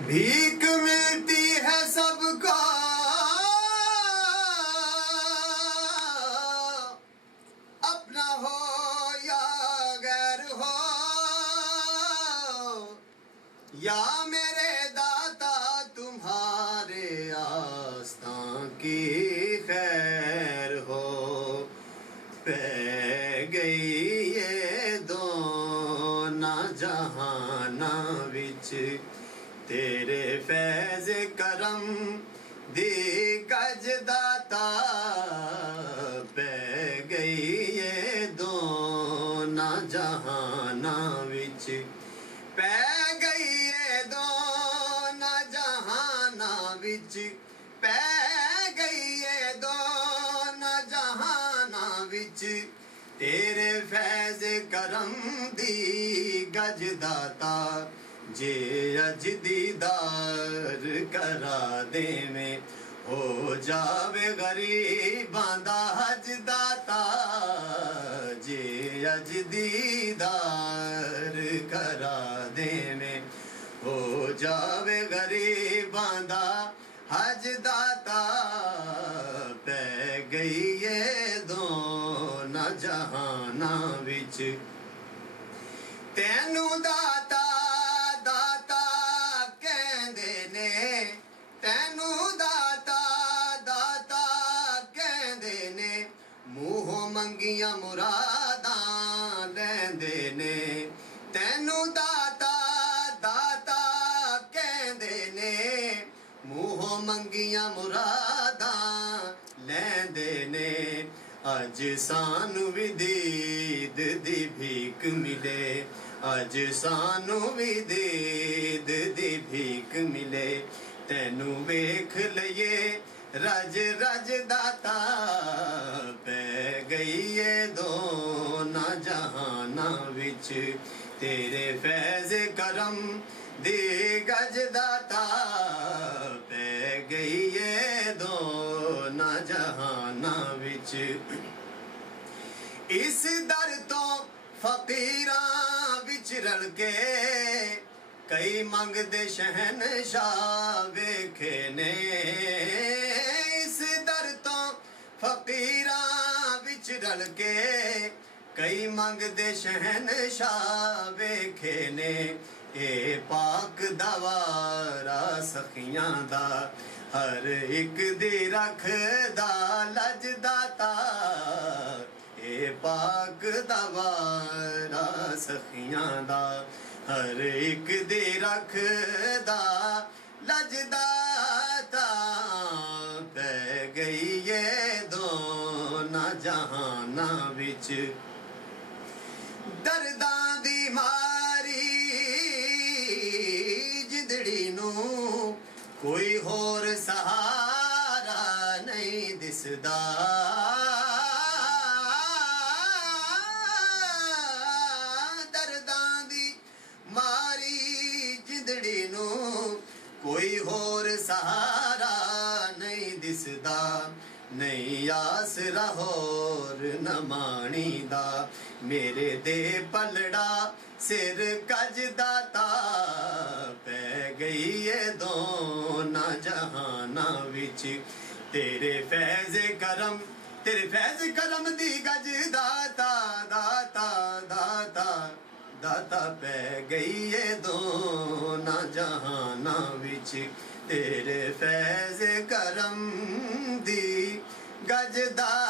भीख मिलती है सबको, अपना हो या गैर हो, या मेरे दाता तुम्हारे आस्था की खैर हो। पै गई ये दोना जहाना विच तेरे फैज़ करम दी गज दाता। पै गई ये दोना जहाना विच, पै गई ये दोना जहाना विच, पै गई ये दोना जहाना विच तेरे फैज़ करम दी गज दाता। जे अज दीदार करा देवें हो जावे गरीबां दा हज दाता। जे अज दीदार करा देवें हो जावे गरीबां दा हज दाता। पै गई ये दोना जहाना विच तैनू दाता दाता कहंदे ने, तैनू दाता दाता कहंदे ने, मूहों मंगियां मुरादां लैंदे ने। तैनू दाता दाता कहंदे ने, मूहों मंगियां मुरादां लैंदे ने। अज सानू भी दीद दी भीख मिले, अज सानू भी दीद दी भीख मिले। तैनू वेख लइए रज रज दाता। पै गई ये दोना जहाना विच तेरे फैज़ करम दी गज दाता। पै गई ये दोना जहाना विच इस दर तो फकीरां विच रल के कई मंगदे शहनशाह वेखे ने। इस दर तो फकीरां विच रल के कई मंगदे शहनशाह वेखे ने। ए पाक दवारा सखियां दा हर एक दी रखदा लज दाता। ए पाक दवारा सखियां दा हर एक दी रखदा लज दाता। पै गई ये दोना जहाना विच दर्दां दी मारी जिंदड़ी नू कोई होर सहारा नहीं दिसदा। दर्दां दी मारी जिंदड़ी नू कोई होर सहारा नहीं दिसदा। नहीं आसरा होर न माणी दा, मेरे दे पलड़ा सिर कज दाता। पै गई ये दोना जहाना विच तेरे फैज़ करम, तेरे फैज़ करम दी गज दाता। दाता दाता दाता पै गई ये दोना जहाना विच तेरे फैज़ करम दी गज दाता।